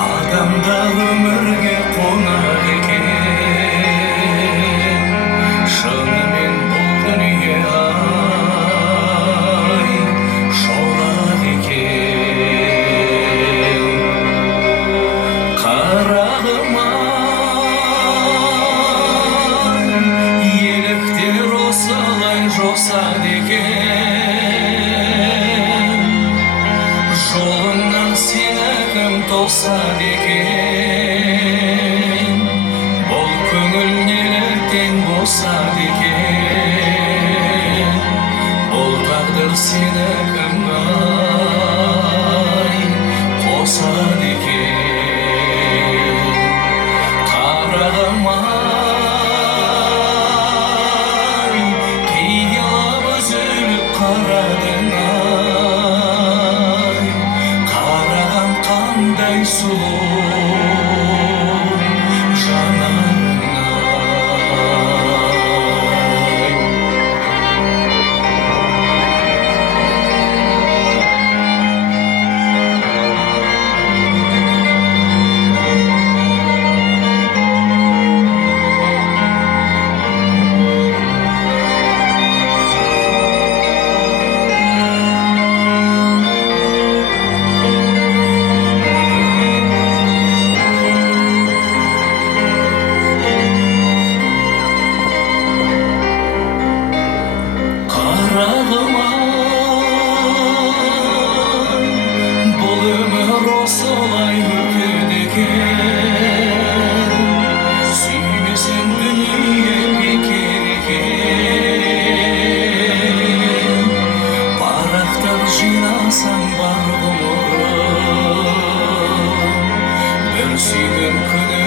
адамда өмірге қонар екен. Шынымен бұл дүние ай шолақ екен. Қарағым ай, еліктер осылай жосады екен. Жолыңнан сені кім тосады екен. Бұл көңіл неліктен босады екен. Бұл тағдыр сені кімге қосады екен. Қарағым ай, қиялап үзіліп қарадың ай. Қарағам қандай сұлу жанарың ай. Қарағым ай, бұл өмір осылай өтеді екен. Сүймесең дүние бекер екен. Парақтар жинасаң бар ғұмырым, бір сүйген күні